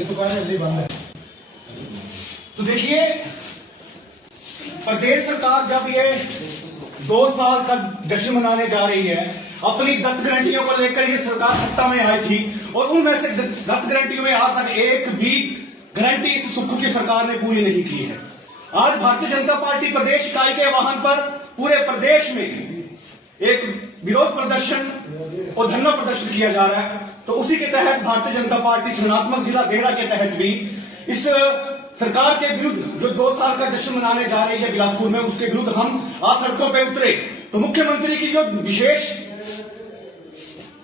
ये तो कार्य बंद है। तो देखिए, प्रदेश सरकार जब ये 2 साल तक जश्न मनाने जा रही है, अपनी 10 गारंटियों को लेकर ये सरकार सत्ता में आई थी और उनमें से 10 गारंटियों में आज तक एक भी गारंटी इस सुख की सरकार ने पूरी नहीं की है। आज भारतीय जनता पार्टी प्रदेश इकाई के वाहन पर पूरे प्रदेश में एक विरोध प्रदर्शन और धरना प्रदर्शन किया जा रहा है। तो उसी के तहत भारतीय जनता पार्टी सृजनात्मक जिला देहरा के तहत भी इस सरकार के विरुद्ध जो 2 साल का जश्न मनाने जा रही है बिलासपुर में, उसके विरुद्ध हम आज सड़कों पर उतरे। तो मुख्यमंत्री की जो विशेष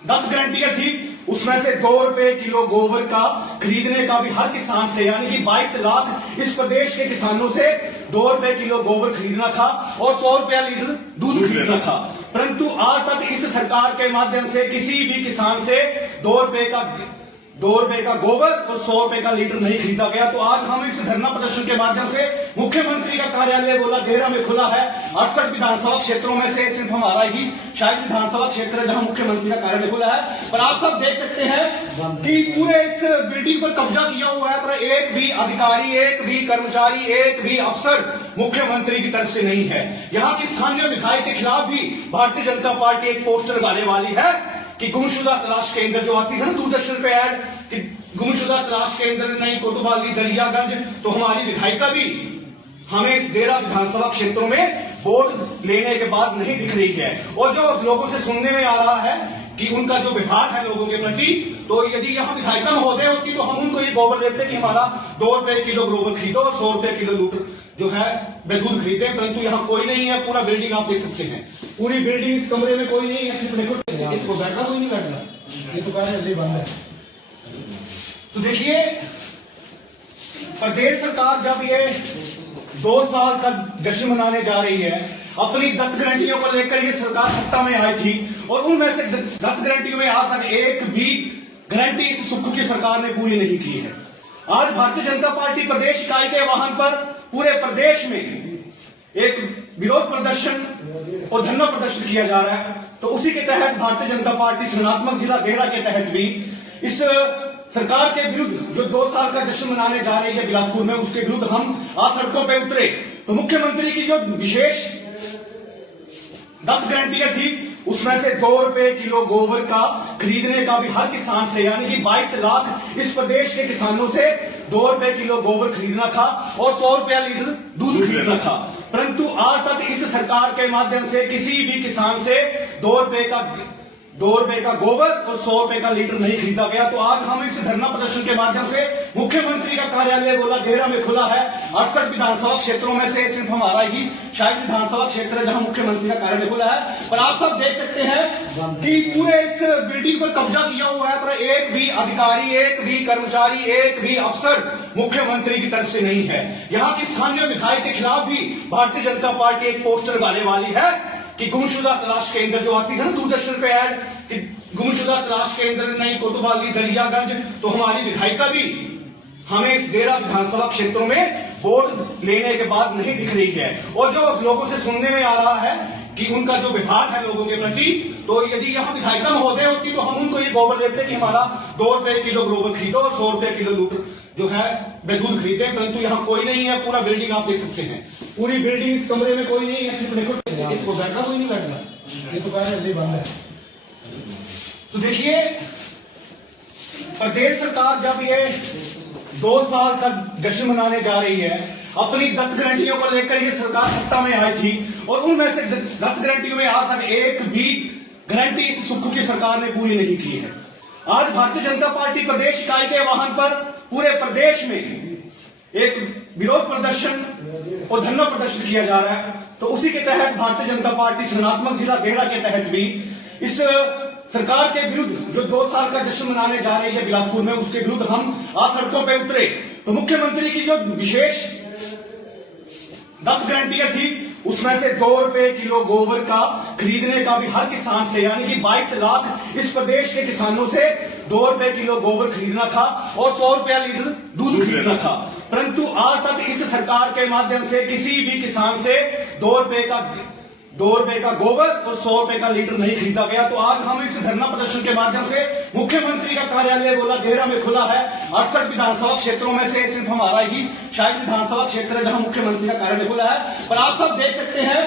10 गारंटियां थी, उसमें से 2 रुपए किलो गोबर का खरीदने का भी हर किसान से, यानी कि 22 लाख इस प्रदेश के किसानों से 2 रुपए किलो गोबर खरीदना था और 100 रुपया लीटर दूध खरीदना था। परंतु आज तक इस सरकार के माध्यम से किसी भी किसान से 2 रुपए का गोबर और 100 रुपए का लीटर नहीं खरीदा गया। तो आज हम इस धरना प्रदर्शन के माध्यम से मुख्यमंत्री का कार्यालय गोला देहरा में खुला है। 68 विधानसभा क्षेत्रों में से सिर्फ हमारा ही शायद विधानसभा क्षेत्र है जहां मुख्यमंत्री का कार्यालय खुला है। पर आप सब देख सकते हैं कि पूरे इस बिल्डिंग पर कब्जा किया हुआ है, पर एक भी अधिकारी, एक भी कर्मचारी, एक भी अफसर मुख्यमंत्री की तरफ से नहीं है। यहाँ की स्थानीय विधायक के खिलाफ भी भारतीय जनता पार्टी एक पोस्टर लगाने वाली है कि गुमशुदा तलाश केंद्र जो आती है ना दूरदर्शन पे ऐड कि गुमशुदा तलाश केंद्र नहीं कोतवाली दरियागंज, तो हमारी विधायिका भी हमें इस देहरा विधानसभा क्षेत्रों में वोट लेने के बाद नहीं दिख रही है। और जो लोगों से सुनने में आ रहा है कि उनका जो व्यवहार है लोगों के प्रति, तो यदि यहाँ विधायिका महोदय होती तो हम उनको ये गोबर देते कि हमारा 2 रुपए किलो गोबर खरीदो और 100 रुपए किलो लीटर जो है दूध खरीदे। परंतु यहाँ कोई नहीं है। पूरा बिल्डिंग आप देख सकते हैं, पूरी बिल्डिंग, इस कमरे में कोई नहीं है, सिर्फ बैठना कोई नहीं बैठना, ये तो कार्य बंद है। तो देखिए, प्रदेश सरकार जब ये 2 साल तक जश्न मनाने जा रही है, अपनी 10 गारंटियों को लेकर ये सरकार सत्ता में आई थी और उनमें से 10 गारंटियों में आज तक एक भी गारंटी इस सुख की सरकार ने पूरी नहीं की है। आज भारतीय जनता पार्टी प्रदेश इकाई के वाहन पर पूरे प्रदेश में एक विरोध प्रदर्शन और धरना प्रदर्शन किया जा रहा है। तो उसी के तहत भारतीय जनता पार्टी सृजनात्मक जिला देहरा के तहत भी इस सरकार के विरुद्ध जो 2 साल का जश्न मनाने जा रही है बिलासपुर में, उसके विरुद्ध हम आज सड़कों पर उतरे। तो मुख्यमंत्री की जो विशेष 10 गारंटियां थी, उसमें से 2 रुपए किलो गोबर का खरीदने का भी हर किसान से, यानी कि 22 लाख इस प्रदेश के किसानों से 2 रुपए किलो गोबर खरीदना था और 100 रुपया लीटर दूध खरीदना था। परंतु आज तक इस सरकार के माध्यम से किसी भी किसान से 2 रुपए का गोबर और 100 रुपए का लीटर नहीं खरीदा गया। तो आज हम इस धरना प्रदर्शन के माध्यम से मुख्यमंत्री का कार्यालय गोला देहरा में खुला है। 68 विधानसभा क्षेत्रों में से सिर्फ हमारा ही शायद विधानसभा क्षेत्र है जहां मुख्यमंत्री का कार्यालय खुला है। पर आप सब देख सकते हैं कि पूरे इस बिल्डिंग पर कब्जा किया हुआ है, पर एक भी अधिकारी, एक भी कर्मचारी, एक भी अफसर मुख्यमंत्री की तरफ से नहीं है। यहाँ की स्थानीय विधायक के खिलाफ भी भारतीय जनता पार्टी एक पोस्टर लगाने वाली है कि गुमशुदा तलाश केंद्र जो आती है ना दूरदर्शन पे ऐड कि गुमशुदा तलाश केंद्र नहीं कोतवाली दरियागंज, तो हमारी विधायिका भी हमें इस देहरा विधानसभा क्षेत्रों में वोट लेने के बाद नहीं दिख रही है। और जो लोगों से सुनने में आ रहा है कि उनका जो व्यवहार है लोगों के प्रति, तो यदि यहाँ विधायिका महोदय होती तो हम उनको ये गोबर देते कि हमारा 2 रुपए किलो गोबर खरीदो और 100 रुपए किलो लीटर जो है दूध खरीदे। परंतु यहाँ कोई नहीं है। पूरा बिल्डिंग आप देख सकते हैं, पूरी बिल्डिंग, इस कमरे में कोई नहीं है, सिर्फ बैठना कोई नहीं बैठना, ये तो कार्य बंद है। तो देखिए, प्रदेश सरकार जब ये 2 साल तक जश्न मनाने जा रही है, अपनी 10 गारंटियों को लेकर ये सरकार सत्ता में आई थी और उनमें से 10 गारंटियों में आज तक एक भी गारंटी इस सुख की सरकार ने पूरी नहीं की है। आज भारतीय जनता पार्टी प्रदेश इकाई के वाहन पर पूरे प्रदेश में एक विरोध प्रदर्शन और धरना प्रदर्शन किया जा रहा है। तो उसी के तहत भारतीय जनता पार्टी सृजनात्मक जिला देहरा के तहत भी इस सरकार के विरुद्ध जो 2 साल का जश्न मनाने जा रही है बिलासपुर में, उसके विरुद्ध हम आज सड़कों पर उतरे। तो मुख्यमंत्री की जो विशेष 10 गारंटियां थी, उसमें से 2 रुपए किलो गोबर का खरीदने का भी हर किसान से, यानी कि 22 लाख इस प्रदेश के किसानों से 2 रुपए किलो गोबर खरीदना था और 100 रुपया लीटर दूध खरीदना था। परंतु आज तक इस सरकार के माध्यम से किसी भी किसान से 2 ₹2 का गोबर और ₹100 का लीटर नहीं खरीदा गया। तो आज हम इस धरना प्रदर्शन के माध्यम से मुख्यमंत्री का कार्यालय गोला देहरा में खुला है। 68 विधानसभा क्षेत्रों में से सिर्फ हमारा ही शायद विधानसभा क्षेत्र है जहां मुख्यमंत्री का कार्यालय खुला है। पर आप सब देख सकते हैं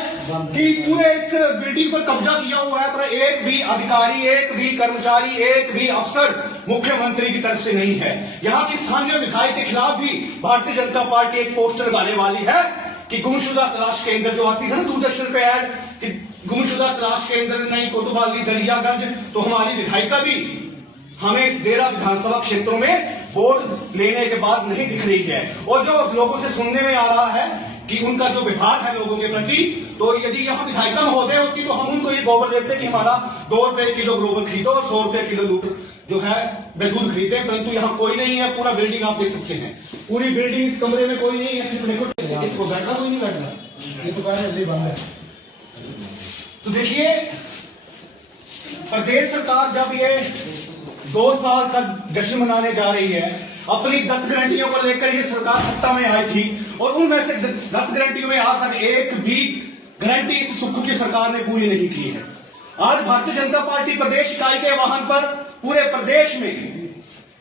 कि पूरे इस बिल्डिंग पर कब्जा किया हुआ है, पर एक भी अधिकारी, एक भी कर्मचारी, एक भी अफसर मुख्यमंत्री की तरफ से नहीं है। यहाँ की स्थानीय विधायक के खिलाफ भी भारतीय जनता पार्टी एक पोस्टर लगाने वाली है कि गुमशुदा तलाश केंद्र जो आती है ना दूरदर्शन पे ऐड कि गुमशुदा तलाश केंद्र नहीं कोतवाली दरियागंज, तो हमारी विधायिका भी हमें इस देहरा विधानसभा क्षेत्रों में वोट लेने के बाद नहीं दिख रही है। और जो लोगों से सुनने में आ रहा है कि उनका जो व्यवहार है लोगों के प्रति, तो यदि यहाँ विधायिका महोदय होती तो हम उनको ये गोबर देते कि हमारा ₹2 किलो गोबर खरीदो और ₹100 किलो लूट जो है दूध खरीदे, परंतु यहाँ कोई नहीं है। पूरा बिल्डिंग आप देख सकते हैं, पूरी बिल्डिंग, इस कमरे में कोई नहीं है, सिर्फ देखो बैठना कोई नहीं बैठना, ये दुकान अभी बंद है। तो देखिए प्रदेश सरकार जब ये 2 साल तक जश्न मनाने जा रही है, अपनी 10 गारंटियों को लेकर ये सरकार सत्ता में आई थी और उनमें से 10 गारंटियों में आज तक एक भी गारंटी इस सुख की सरकार ने पूरी नहीं की है। आज भारतीय जनता पार्टी प्रदेश इकाई के वाहन पर पूरे प्रदेश में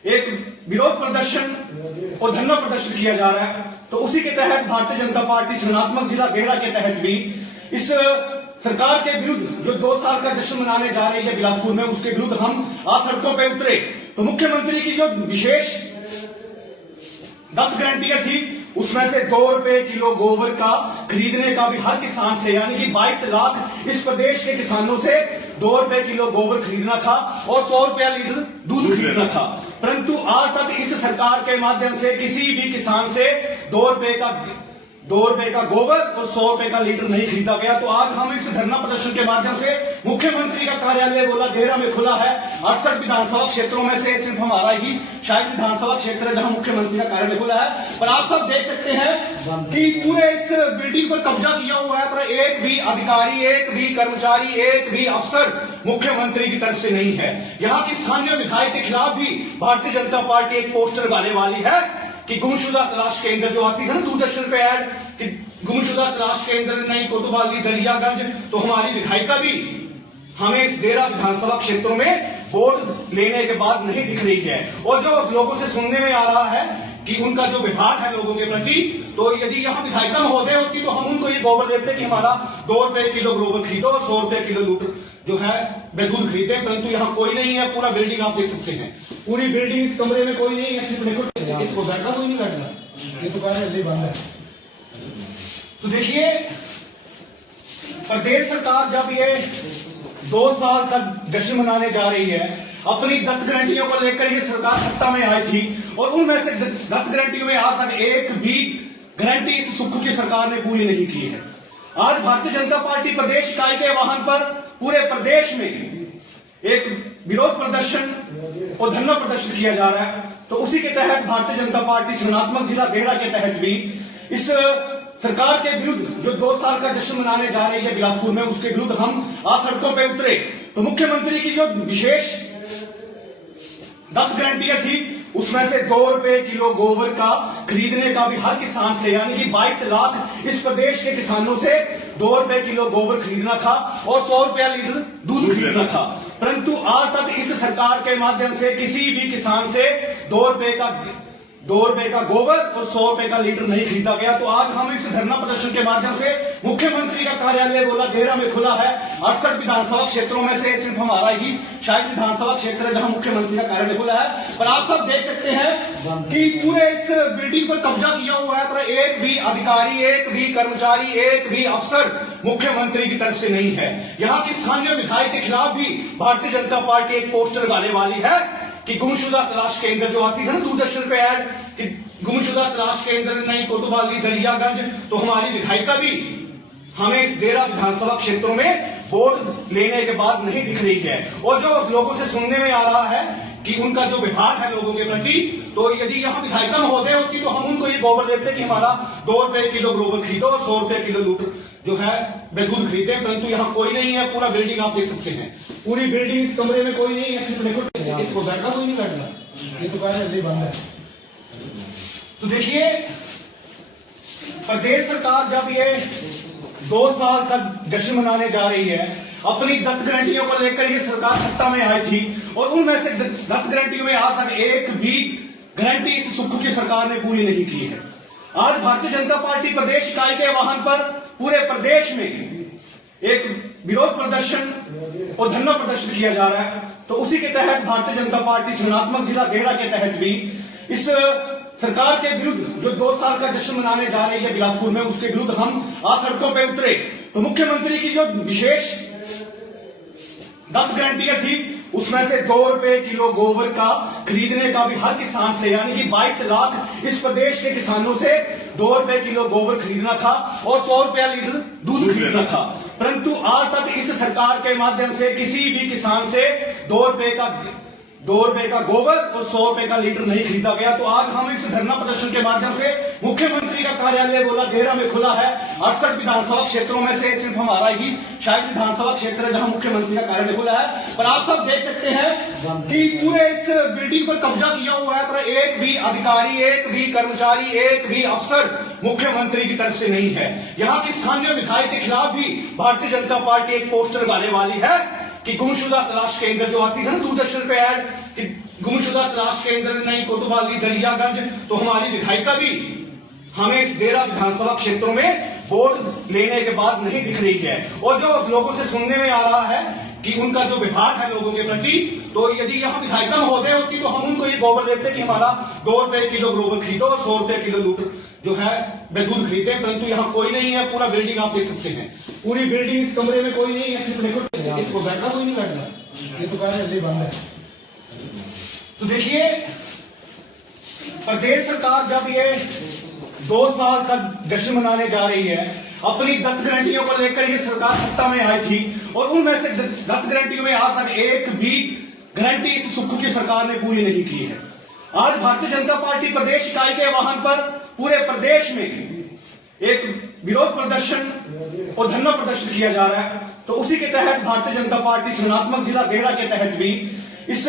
एक विरोध प्रदर्शन और धरना प्रदर्शन किया जा रहा है। तो उसी के तहत भारतीय जनता पार्टी सृजनात्मक जिला देहरा के तहत भी इस सरकार के विरुद्ध जो 2 साल का जश्न मनाने जा रही है बिलासपुर में, उसके विरुद्ध हम आज सड़कों पर उतरे। तो मुख्यमंत्री की जो विशेष 10 गारंटियां थी उसमें से ₹2 किलो गोबर का खरीदने का भी हर किसान से, यानी कि 22 लाख इस प्रदेश के किसानों से ₹2 किलो गोबर खरीदना था और ₹100 लीटर दूध खरीदना था। परंतु आज तक इस सरकार के माध्यम से किसी भी किसान से ₹2 का गोबर और ₹100 का लीटर नहीं खरीदा गया। तो आज हम इस धरना प्रदर्शन के माध्यम से मुख्यमंत्री का कार्यालय गोला देहरा में खुला है। 68 विधानसभा क्षेत्रों में से सिर्फ हमारा ही शायद विधानसभा क्षेत्र है जहां मुख्यमंत्री का कार्यालय खुला है। पर आप सब देख सकते हैं कि पूरे इस बिल्डिंग पर कब्जा किया हुआ है, पर एक भी अधिकारी, एक भी कर्मचारी, एक भी अफसर मुख्यमंत्री की तरफ से नहीं है। यहाँ की स्थानीय विधायक के खिलाफ भी भारतीय जनता पार्टी एक पोस्टर लगाने वाली है कि गुमशुदा तलाश केंद्र जो आती है ना दूरदर्शन पे ऐड कि गुमशुदा तलाश केंद्र नहीं कोतवाली दरियागंज, तो हमारी विधायिका भी हमें इस देहरा विधानसभा क्षेत्रों में वोट लेने के बाद नहीं दिख रही है। और जो लोगों से सुनने में आ रहा है कि उनका जो व्यवहार है लोगों के प्रति, तो यदि यहाँ विधायिका महोदय होती तो हम उनको ये गोबर देते कि हमारा ₹2 किलो गोबर खरीदो और ₹100 किलो लूट जो है दूध खरीदे, परंतु यहाँ कोई नहीं है। पूरा बिल्डिंग आप देख सकते हैं, पूरी बिल्डिंग, इस कमरे में कोई नहीं है, सिर्फ देखो बैठना कोई नहीं बैठना, ये दुकान अभी बंद है। तो देखिए प्रदेश सरकार जब ये 2 साल तक जश्न मनाने जा रही है, अपनी 10 गारंटियों को लेकर ये सरकार सत्ता में आई थी और उनमें से 10 गारंटियों में आज तक एक भी गारंटी इस सुख की सरकार ने पूरी नहीं की है। आज भारतीय जनता पार्टी प्रदेश इकाई के वाहन पर पूरे प्रदेश में एक विरोध प्रदर्शन और धरना प्रदर्शन किया जा रहा है। तो उसी के तहत भारतीय जनता पार्टी सृजनात्मक जिला देहरा के तहत भी इस सरकार के विरुद्ध जो 2 साल का जश्न मनाने जा रही है बिलासपुर में, उसके विरुद्ध हम आज सड़कों पर उतरे। तो मुख्यमंत्री की जो विशेष 10 गारंटियां थी उसमें से ₹2 किलो गोबर का खरीदने का भी हर किसान से, यानी कि 22 लाख इस प्रदेश के किसानों से ₹2 किलो गोबर खरीदना था और ₹100 लीटर दूध खरीदना था। परंतु आज तक इस सरकार के माध्यम से किसी भी किसान से ₹2 का गोबर और ₹100 का लीटर नहीं खरीदा गया। तो आज हम इस धरना प्रदर्शन के माध्यम से मुख्यमंत्री का कार्यालय गोला देहरा में खुला है। 68 विधानसभा क्षेत्रों में से सिर्फ हमारा ही शायद विधानसभा क्षेत्र है जहां मुख्यमंत्री का कार्यालय खुला है। पर आप सब देख सकते हैं कि पूरे इस बिल्डिंग पर कब्जा किया हुआ है, पर एक भी अधिकारी, एक भी कर्मचारी, एक भी अफसर मुख्यमंत्री की तरफ से नहीं है। यहाँ की स्थानीय विधायक के खिलाफ भी भारतीय जनता पार्टी एक पोस्टर लगाने वाली है कि गुमशुदा तलाश केंद्र जो आती है ना दूरदर्शन पे ऐड कि गुमशुदा तलाश केंद्र नहीं कोतवाली दरियागंज, तो हमारी विधायिका भी हमें इस देहरा विधानसभा क्षेत्रों में वोट लेने के बाद नहीं दिख रही है। और जो लोगों से सुनने में आ रहा है कि उनका जो व्यवहार है लोगों के प्रति, तो यदि यहाँ विधायिका महोदय होती तो हम उनको ये गोबर देते कि हमारा ₹2 किलो गोबर खरीदो और ₹100 किलो लूट जो है दूध खरीदे, परंतु यहाँ कोई नहीं है। पूरा बिल्डिंग आप देख सकते हैं, पूरी बिल्डिंग, इस कमरे में कोई नहीं है, सिर्फ देखो बैठना कोई नहीं बैठना, ये दुकान अभी बंद है। तो देखिए प्रदेश सरकार जब ये 2 साल तक जश्न मनाने जा रही है। अपनी 10 गारंटियों को लेकर ये सरकार सत्ता में आई थी और उनमें से 10 गारंटियों में आज तक एक भी गारंटी इस सुख की सरकार ने पूरी नहीं की है। आज भारतीय जनता पार्टी प्रदेश इकाई के आह्वान पर पूरे प्रदेश में एक विरोध प्रदर्शन और धरना प्रदर्शन किया जा रहा है। तो उसी के तहत भारतीय जनता पार्टी सृजनात्मक जिला देहरा के तहत भी इस सरकार के विरुद्ध जो 2 साल का जश्न मनाने जा रही है बिलासपुर में, उसके विरुद्ध हम आज सड़कों पर उतरे। तो मुख्यमंत्री की जो विशेष 10 गारंटियां थी उसमें से 2 रुपए किलो गोबर का खरीदने का भी हर किसान से, यानी कि 22 लाख इस प्रदेश के किसानों से 2 रुपए किलो गोबर खरीदना था और 100 रुपया लीटर दूध खरीदना था। परंतु आज तक इस सरकार के माध्यम से किसी भी किसान से 2 रुपए का गोबर और 100 रुपए का लीटर नहीं खरीदा गया। तो आज हम इस धरना प्रदर्शन के माध्यम से मुख्यमंत्री का कार्यालय गोला देहरा में खुला है। 68 विधानसभा क्षेत्रों में से सिर्फ हमारा ही शायद विधानसभा क्षेत्र है जहां मुख्यमंत्री का कार्यालय खुला है। पर आप सब देख सकते हैं कि पूरे इस बिल्डिंग पर कब्जा किया हुआ है, पर एक भी अधिकारी, एक भी कर्मचारी, एक भी अफसर मुख्यमंत्री की तरफ से नहीं है। यहाँ की स्थानीय विधायक के खिलाफ भी भारतीय जनता पार्टी एक पोस्टर लगाने वाली है कि गुमशुदा तलाश केंद्र जो आती है ना दूरदर्शन पे ऐड कि गुमशुदा तलाश केंद्र नहीं कोतवाली दरियागंज, तो हमारी विधायिका भी हमें इस देहरा विधानसभा क्षेत्रों में वोट लेने के बाद नहीं दिख रही है। और जो लोगों से सुनने में आ रहा है कि उनका जो व्यवहार है लोगों के प्रति, तो यदि यहाँ विधायिका महोदय होती तो हम उनको ये गोबर देते कि हमारा 2 रुपए किलो गोबर खरीदो और 100 रुपए किलो लीटर जो है वे दूध खरीदे। परंतु यहाँ कोई नहीं है। पूरा बिल्डिंग आप देख सकते हैं, पूरी बिल्डिंग, इस कमरे में कोई नहीं है। सिर्फ देखो इसको बैठना, कोई नहीं बैठना, ये दुकान जल्दी बंद है। तो देखिए प्रदेश सरकार जब ये 2 साल तक जश्न मनाने जा रही है, अपनी 10 गारंटियों को लेकर ये सरकार सत्ता में आई थी और उनमें से 10 गारंटियों में आज तक एक भी गारंटी इस सुख की सरकार ने पूरी नहीं की है। आज भारतीय जनता पार्टी प्रदेश इकाई के आह्वान पर पूरे प्रदेश में एक विरोध प्रदर्शन और धरना प्रदर्शन किया जा रहा है। तो उसी के तहत भारतीय जनता पार्टी सृजनात्मक जिला देहरा के तहत भी इस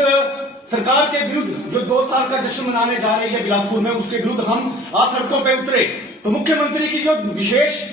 सरकार के विरुद्ध जो 2 साल का जश्न मनाने जा रही है बिलासपुर में, उसके विरुद्ध हम आज सड़कों पर उतरे। तो मुख्यमंत्री की जो विशेष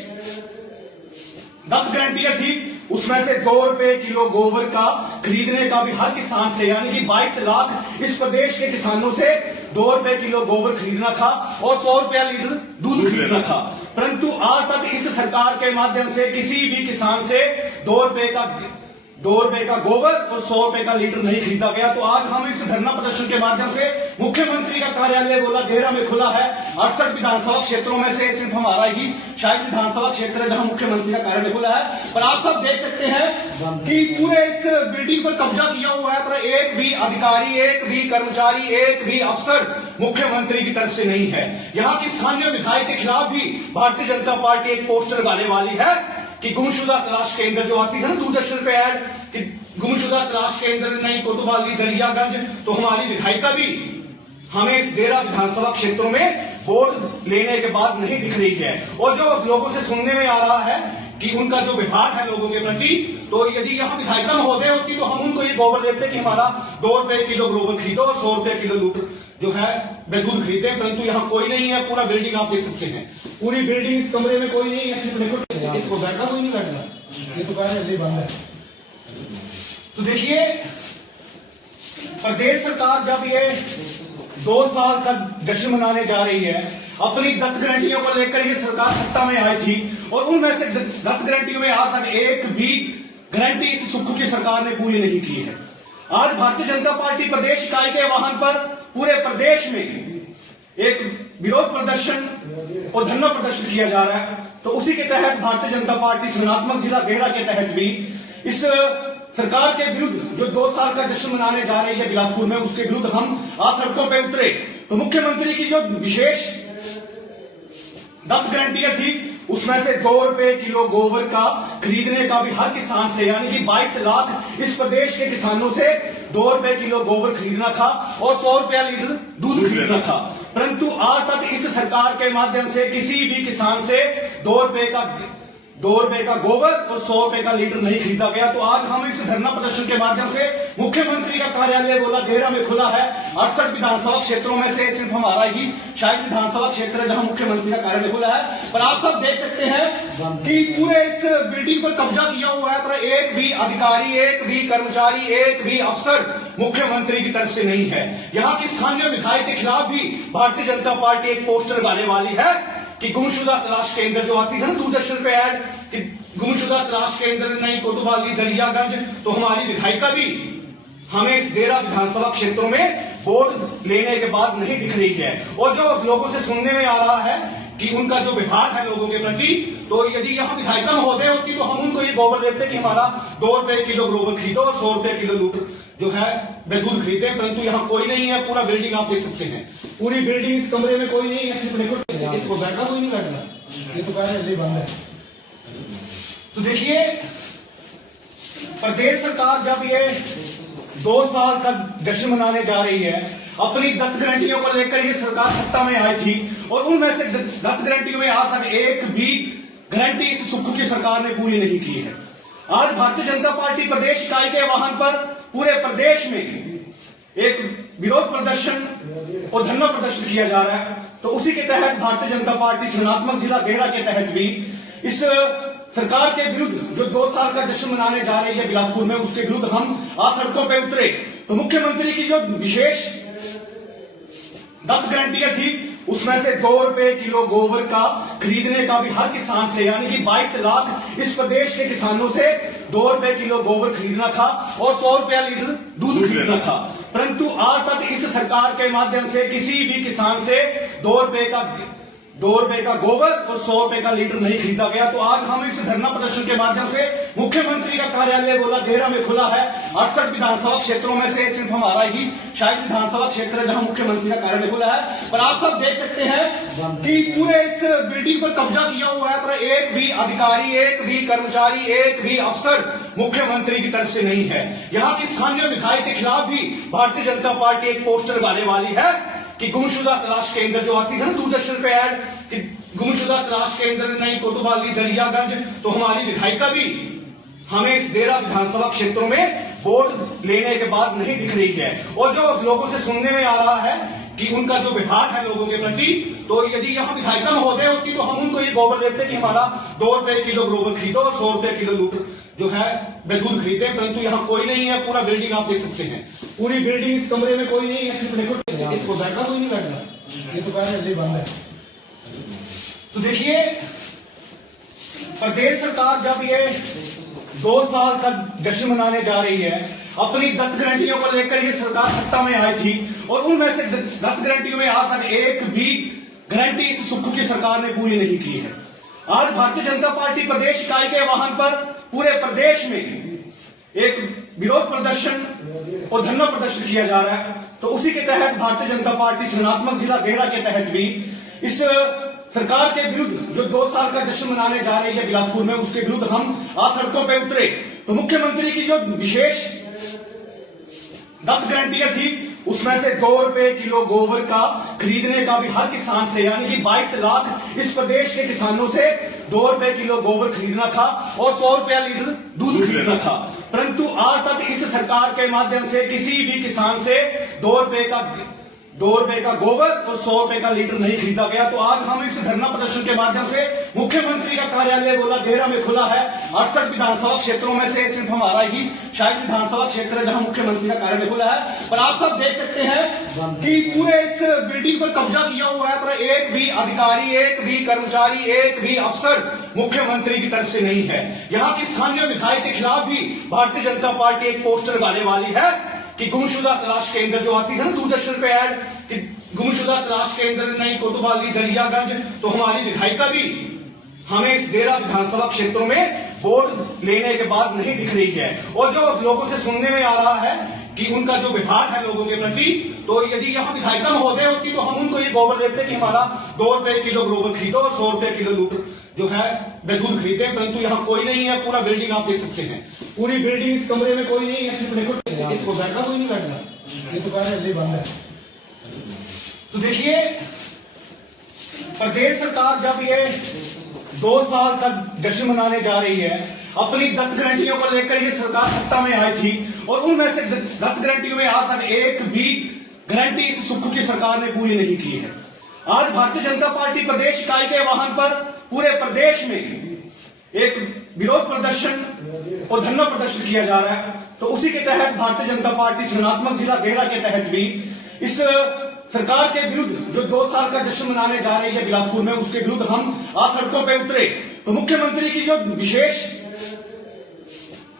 10 गारंटियां थी उसमें से 2 रुपए किलो गोबर का खरीदने का भी हर किसान से, यानी कि 22 लाख इस प्रदेश के किसानों से 2 रुपए किलो गोबर खरीदना था और 100 रुपया लीटर दूध खरीदना था। परंतु आज तक इस सरकार के माध्यम से किसी भी किसान से 2 रुपए का गोबर और 100 रुपए का लीटर नहीं खरीदा गया। तो आज हम इस धरना प्रदर्शन के माध्यम से मुख्यमंत्री का कार्यालय गोला देहरा में खुला है। 68 विधानसभा क्षेत्रों में से सिर्फ हमारा ही शायद विधानसभा क्षेत्र है जहां मुख्यमंत्री का कार्यालय खुला है। पर आप सब देख सकते हैं कि पूरे इस बिल्डिंग पर कब्जा किया हुआ है, पर एक भी अधिकारी, एक भी कर्मचारी, एक भी अफसर मुख्यमंत्री की तरफ से नहीं है। यहाँ की स्थानीय विधायक के खिलाफ भी भारतीय जनता पार्टी एक पोस्टर लगाने वाली है कि गुमशुदा तलाश केंद्र जो आती है ना दूरदर्शन पे ऐड कि गुमशुदा तलाश केंद्र नहीं कोतवाली दरियागंज, तो हमारी विधायिका भी हमें इस देहरा विधानसभा क्षेत्रों में वोट लेने के बाद नहीं दिख रही है। और जो लोगों से सुनने में आ रहा है कि उनका जो व्यवहार है लोगों के प्रति, तो यदि यहाँ विधायिका महोदय होती तो हम उनको ये गोबर देते कि हमारा 2 रुपए किलो गोबर खरीदो और 100 रुपए किलो लीटर जो है वे दूध खरीदे। परंतु यहाँ कोई नहीं है। पूरा बिल्डिंग आप देख सकते हैं, पूरी बिल्डिंग, इस कमरे में कोई नहीं है। सिर्फ देखो इसको बैठना, कोई नहीं बैठना, ये दुकान जल्दी बंद है। तो देखिए प्रदेश सरकार जब ये 2 साल तक जश्न मनाने जा रही है, अपनी 10 गारंटियों को लेकर ये सरकार सत्ता में आई थी और उनमें से 10 गारंटियों में आज तक एक भी गारंटी इस सुख की सरकार ने पूरी नहीं की है। आज भारतीय जनता पार्टी प्रदेश इकाई के आह्वान पर पूरे प्रदेश में एक विरोध प्रदर्शन और धरना प्रदर्शन किया जा रहा है। तो उसी के तहत भारतीय जनता पार्टी सृजनात्मक जिला देहरा के तहत भी इस सरकार के विरुद्ध जो 2 साल का जश्न मनाने जा रही है बिलासपुर में, उसके विरुद्ध हम आज सड़कों पर उतरे। तो मुख्यमंत्री की जो विशेष 10 गारंटियां थी उसमें से 2 रुपए किलो गोबर का खरीदने का भी हर किसान से, यानी कि 22 लाख इस प्रदेश के किसानों से 2 रुपए किलो गोबर खरीदना था और 100 रुपया लीटर दूध खरीदना था। परंतु आज तक इस सरकार के माध्यम से किसी भी किसान से 2 2 रुपए का गोबर और 100 रुपए का लीटर नहीं खरीदा गया। तो आज हम इस धरना प्रदर्शन के माध्यम से मुख्यमंत्री का कार्यालय गोला देहरा में खुला है। 68 विधानसभा क्षेत्रों में से सिर्फ हमारा ही शायद विधानसभा क्षेत्र है जहां मुख्यमंत्री का कार्यालय खुला है। पर आप सब देख सकते हैं कि पूरे इस बिल्डिंग पर कब्जा किया हुआ है, पर एक भी अधिकारी, एक भी कर्मचारी, एक भी अफसर मुख्यमंत्री की तरफ से नहीं है। यहाँ की स्थानीय विधायक के खिलाफ भी भारतीय जनता पार्टी एक पोस्टर लगाने वाली है कि गुमशुदा तलाश केंद्र जो आती है ना दूरदर्शन पे ऐड कि गुमशुदा तलाश केंद्र नहीं कोतवाली दरियागंज, तो हमारी विधायिका भी हमें इस देहरा विधानसभा क्षेत्रों में वोट लेने के बाद नहीं दिख रही है। और जो लोगों से सुनने में आ रहा है कि उनका जो व्यवहार है लोगों के प्रति, तो यदि यहाँ विधायिका महोदय होती तो हम उनको ये गोबर देते कि हमारा 2 रुपए किलो गोबर खरीदो और 100 रुपए किलो लीटर जो है वह दूध खरीदे। परंतु यहाँ कोई नहीं है। पूरा बिल्डिंग आप देख सकते हैं, पूरी बिल्डिंग, इस कमरे में कोई नहीं है, सिर्फ बैठा कोई नहीं बैठना, ये दुकान अभी बंद है। तो देखिए, प्रदेश सरकार जब ये 2 साल का जश्न मनाने जा रही है, अपनी 10 गारंटियों को लेकर ये सरकार सत्ता में आई थी और उनमें से 10 गारंटियों में आज तक एक भी गारंटी इस सुख की सरकार ने पूरी नहीं की है। आज भारतीय जनता पार्टी प्रदेश इकाई के वाहन पर पूरे प्रदेश में एक विरोध प्रदर्शन और धरना प्रदर्शन किया जा रहा है। तो उसी के तहत भारतीय जनता पार्टी सृजनात्मक जिला देहरा के तहत भी इस सरकार के विरुद्ध जो 2 साल का जश्न मनाने जा रही है बिलासपुर में, उसके विरुद्ध हम आज सड़कों पर उतरे। तो मुख्यमंत्री की जो विशेष 10 गारंटियां थी, उसमें से 2 रुपए किलो गोबर का खरीदने का भी हर किसान से, यानी कि 22 लाख इस प्रदेश के किसानों से 2 रुपए किलो गोबर खरीदना था और 100 रुपया लीटर दूध खरीदना था। परंतु आज तक इस सरकार के माध्यम से किसी भी किसान से 2 रुपए का गोबर और 100 रुपए का लीटर नहीं खरीदा गया। तो आज हम इस धरना प्रदर्शन के माध्यम से मुख्यमंत्री का कार्यालय गोला देहरा में खुला है। 68 विधानसभा क्षेत्रों में से सिर्फ हमारा ही शायद विधानसभा क्षेत्र है जहां मुख्यमंत्री का कार्यालय खुला है। पर आप सब देख सकते हैं कि पूरे इस बिल्डिंग पर कब्जा किया हुआ है, पर एक भी अधिकारी, एक भी कर्मचारी, एक भी अफसर मुख्यमंत्री की तरफ से नहीं है। यहाँ की स्थानीय विधायक के खिलाफ भी भारतीय जनता पार्टी एक पोस्टर लगाने वाली है कि गुमशुदा तलाश केंद्र जो आती है ना दूरदर्शन पे ऐड कि गुमशुदा तलाश केंद्र नहीं कोतवाली दरियागंज, तो हमारी विधायिका भी हमें इस देहरा विधानसभा क्षेत्रों में वोट लेने के बाद नहीं दिख रही है। और जो लोगों से सुनने में आ रहा है कि उनका जो व्यवहार है लोगों के प्रति, तो यदि यहाँ विधायिका महोदय होती तो हम उनको ये गोबर देते कि हमारा 2 रुपए किलो गोबर खरीदो और 100 रुपए किलो लीटर जो है वह दूध खरीदे। परंतु यहाँ कोई नहीं है। पूरा बिल्डिंग आप देख सकते हैं, पूरी बिल्डिंग, इस कमरे में कोई नहीं है, सिर्फ बैठा कोई नहीं बैठना, ये दुकान अभी बंद है। तो देखिए, प्रदेश सरकार जब ये 2 साल का जश्न मनाने जा रही है, अपनी 10 गारंटियों को लेकर ये सरकार सत्ता में आई थी और उनमें से 10 गारंटियों में आज तक एक भी गारंटी इस सुख की सरकार ने पूरी नहीं की है। आज भारतीय जनता पार्टी प्रदेश इकाई के वाहन पर पूरे प्रदेश में एक विरोध प्रदर्शन और धरना प्रदर्शन किया जा रहा है। तो उसी के तहत भारतीय जनता पार्टी सृजनात्मक जिला देहरा के तहत भी इस सरकार के विरुद्ध जो 2 साल का जश्न मनाने जा रही है बिलासपुर में, उसके विरुद्ध हम आज सड़कों पर उतरे। तो मुख्यमंत्री की जो विशेष 10 गारंटियां थी, उसमें से 2 रुपए किलो गोबर का खरीदने का भी हर किसान से, यानी कि 22 लाख इस प्रदेश के किसानों से 2 रुपए किलो गोबर खरीदना था और 100 रुपया लीटर दूध खरीदना था। परंतु आज तक इस सरकार के माध्यम से किसी भी किसान से 2 रुपए का गोबर और 100 रुपए का लीटर नहीं खरीदा गया। तो आज हम इस धरना प्रदर्शन के माध्यम से मुख्यमंत्री का कार्यालय गोला देहरा में खुला है। 68 विधानसभा क्षेत्रों में से सिर्फ हमारा ही शायद विधानसभा क्षेत्र है जहां मुख्यमंत्री का कार्यालय खुला है। पर आप सब देख सकते हैं कि पूरे इस बिल्डिंग पर कब्जा किया हुआ है, पर एक भी अधिकारी, एक भी कर्मचारी, एक भी अफसर मुख्यमंत्री की तरफ से नहीं है। यहाँ की स्थानीय विधायक के खिलाफ भी भारतीय जनता पार्टी एक पोस्टर लगाने वाली है कि गुमशुदा तलाश केंद्र जो आती है ना दूरदर्शन पे ऐड कि गुमशुदा तलाश केंद्र नहीं कोतवाली दरियागंज, तो हमारी विधायिका भी हमें इस देहरा विधानसभा क्षेत्रों में वोट लेने के बाद नहीं दिख रही है। और जो लोगों से सुनने में आ रहा है कि उनका जो व्यवहार है लोगों के प्रति, तो यदि यहाँ विधायिका महोदय होती तो हम उनको ये गोबर देते कि हमारा 2 रुपए किलो गोबर खरीदो और 100 रुपए किलो लीटर जो है वह दूध खरीदे। परंतु यहाँ कोई नहीं है। पूरा बिल्डिंग आप देख सकते हैं, पूरी बिल्डिंग, इस कमरे में कोई नहीं है, सिर्फ बैठा कोई नहीं बैठना, ये दुकान अभी बंद है। तो देखिए, प्रदेश सरकार जब ये 2 साल तक जश्न मनाने जा रही है। अपनी 10 गारंटियों को लेकर ये सरकार सत्ता में आई थी और उनमें से 10 गारंटियों में आज तक एक भी गारंटी इस सुख की सरकार ने पूरी नहीं की है। आज भारतीय जनता पार्टी प्रदेश इकाई के वाहन पर पूरे प्रदेश में एक विरोध प्रदर्शन और धरना प्रदर्शन किया जा रहा है। तो उसी के तहत भारतीय जनता पार्टी सृजनात्मक जिला देहरा के तहत भी इस सरकार के विरुद्ध जो 2 साल का जश्न मनाने जा रही है बिलासपुर में, उसके विरुद्ध हम आज सड़कों पर उतरे। तो मुख्यमंत्री की जो विशेष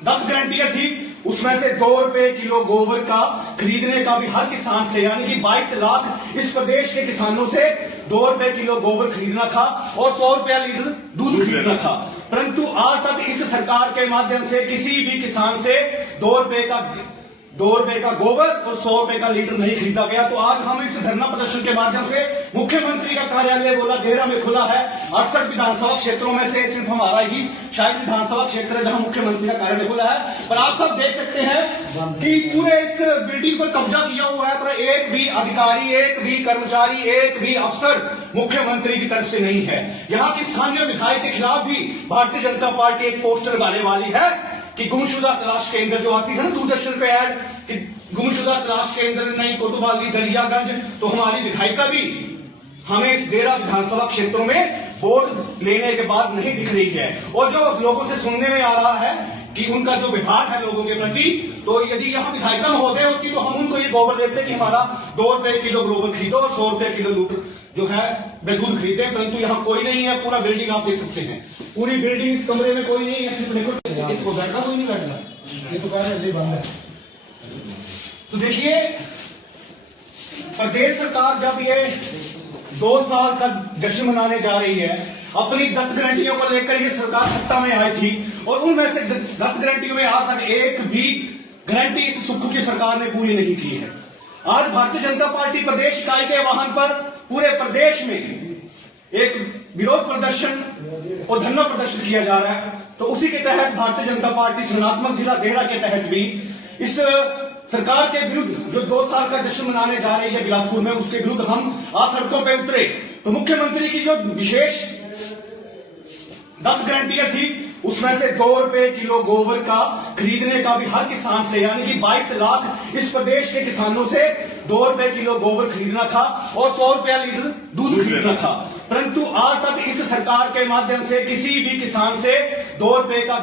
10 गारंटियां थी उसमें से 2 रुपए किलो गोबर का खरीदने का भी हर किसान से, यानी कि 22 लाख इस प्रदेश के किसानों से 2 रुपए किलो गोबर खरीदना था और 100 रुपया लीटर दूध खरीदना था। परंतु आज तक इस सरकार के माध्यम से किसी भी किसान से 2 रुपए का गोबर और 100 रुपए का लीटर नहीं खरीदा गया। तो आज हम इस धरना प्रदर्शन के माध्यम से मुख्यमंत्री का कार्यालय बोला देहरा में खुला है। 68 विधानसभा क्षेत्रों में से सिर्फ हमारा ही शायद विधानसभा क्षेत्र है जहां मुख्यमंत्री का कार्यालय खुला है। पर आप सब देख सकते हैं कि पूरे इस बिल्डिंग पर कब्जा किया हुआ है, पर एक भी अधिकारी, एक भी कर्मचारी, एक भी अफसर मुख्यमंत्री की तरफ से नहीं है। यहाँ की स्थानीय विधायक के खिलाफ भी भारतीय जनता पार्टी एक पोस्टर लगाने वाली है कि गुमशुदा तलाश केंद्र जो आती है ना दूरदर्शन पे ऐड कि गुमशुदा तलाश केंद्र नई कोतवाली दरियागंज, तो हमारी विधायिका भी हमें इस देहरा विधानसभा क्षेत्रों में वोट लेने के बाद नहीं दिख रही है। और जो लोगों से सुनने में आ रहा है कि उनका जो व्यवहार है लोगों के प्रति, तो यदि यहाँ विधायिका महोदय होती तो हम उनको ये गोबर देते कि हमारा 2 रुपए किलो गोबर खरीदो और 100 रुपए किलो लीटर जो है दूध खरीदे। परंतु यहाँ कोई नहीं है। पूरा बिल्डिंग आप देख सकते हैं, पूरी बिल्डिंग, इस कमरे में कोई नहीं है, सिर्फ देखो बैठना कोई नहीं बैठना, ये दुकान अभी बंद है। तो देखिए प्रदेश सरकार जब ये 2 साल तक जश्न मनाने जा रही है, अपनी 10 गारंटियों को लेकर ये सरकार सत्ता में आई थी और उनमें से 10 गारंटियों में आज तक एक भी गारंटी इस सुख की सरकार ने पूरी नहीं की है। आज भारतीय जनता पार्टी प्रदेश इकाई के वाहन पर पूरे प्रदेश में एक विरोध प्रदर्शन और धरना प्रदर्शन किया जा रहा है। तो उसी के तहत भारतीय जनता पार्टी सृजनात्मक जिला देहरा के तहत भी इस सरकार के विरुद्ध जो 2 साल का जश्न मनाने जा रही है बिलासपुर में, उसके विरुद्ध हम आज सड़कों पर उतरे। तो मुख्यमंत्री की जो विशेष 10 गारंटियां थी उसमें से 2 रुपए किलो गोबर का खरीदने का भी हर किसान से, यानी कि 22 लाख इस प्रदेश के किसानों से 2 रुपए किलो गोबर खरीदना था और 100 रुपया लीटर दूध खरीदना था। परंतु आज तक इस सरकार के माध्यम से किसी भी किसान से 2 रुपए का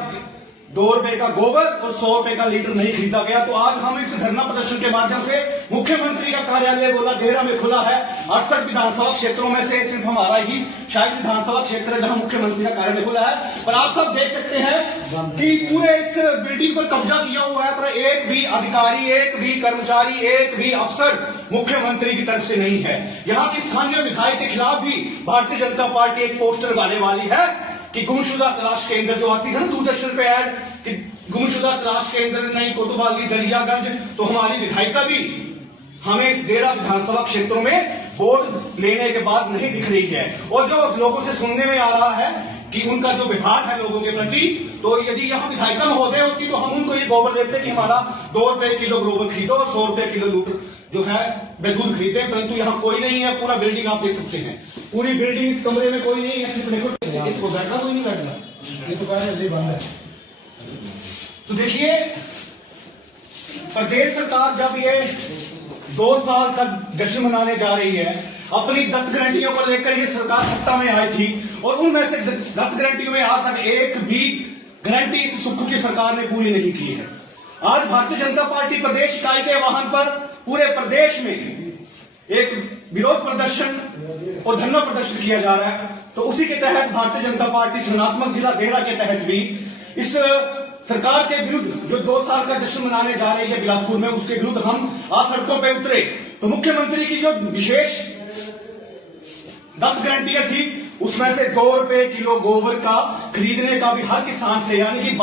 गोबर और 100 रुपए का लीटर नहीं खरीदा गया। तो आज हम इस धरना प्रदर्शन के माध्यम से मुख्यमंत्री का कार्यालय बोला देहरा में खुला है। 68 विधानसभा क्षेत्रों में से सिर्फ हमारा ही शायद विधानसभा क्षेत्र है जहां मुख्यमंत्री का कार्यालय खुला है। पर आप सब देख सकते हैं कि पूरे इस बिल्डिंग पर कब्जा किया हुआ है, पर एक भी अधिकारी, एक भी कर्मचारी, एक भी अफसर मुख्यमंत्री की तरफ से नहीं है। यहाँ की स्थानीय विधायक के खिलाफ भी भारतीय जनता पार्टी एक पोस्टर लगाने वाली है कि गुमशुदा तलाश केंद्र जो आती है ना दूरदर्शन पे ऐड कि गुमशुदा तलाश केंद्र नई कोतवाली दरियागंज, तो हमारी विधायिका भी हमें इस देहरा विधानसभा क्षेत्रों में वोट लेने के बाद नहीं दिख रही है। और जो लोगों से सुनने में आ रहा है कि उनका जो व्यवहार है लोगों के प्रति, तो यदि यहाँ विधायिका महोदय होती तो हम उनको ये गोबर देते कि हमारा 2 रुपए किलो गोबर खरीदो और 100 रुपए किलो लीटर जो है दूध खरीदे। परंतु यहाँ कोई नहीं है। पूरा बिल्डिंग आप देख सकते हैं, पूरी बिल्डिंग, इस कमरे में कोई नहीं है, सिर्फ देखो बैठना कोई नहीं बैठना, ये दुकान अभी बंद है। तो देखिए प्रदेश सरकार जब ये 2 साल तक जश्न मनाने जा रही है, अपनी 10 गारंटियों को लेकर ये सरकार सत्ता में आई थी और उनमें से 10 गारंटियों में आज तक एक भी गारंटी इस सुख की सरकार ने पूरी नहीं की है। आज भारतीय जनता पार्टी प्रदेश इकाई के वाहन पर पूरे प्रदेश में एक विरोध प्रदर्शन और धरना प्रदर्शन किया जा रहा है। तो उसी के तहत भारतीय जनता पार्टी सृजनात्मक जिला देहरा के तहत भी इस सरकार के विरुद्ध जो 2 साल का जश्न मनाने जा रही है बिलासपुर में, उसके विरुद्ध हम आज सड़कों पर उतरे। तो मुख्यमंत्री की जो विशेष 10 गारंटियां थी उसमें से 2 रुपए किलो गोबर का खरीदने का भी हर किसान से, यानी कि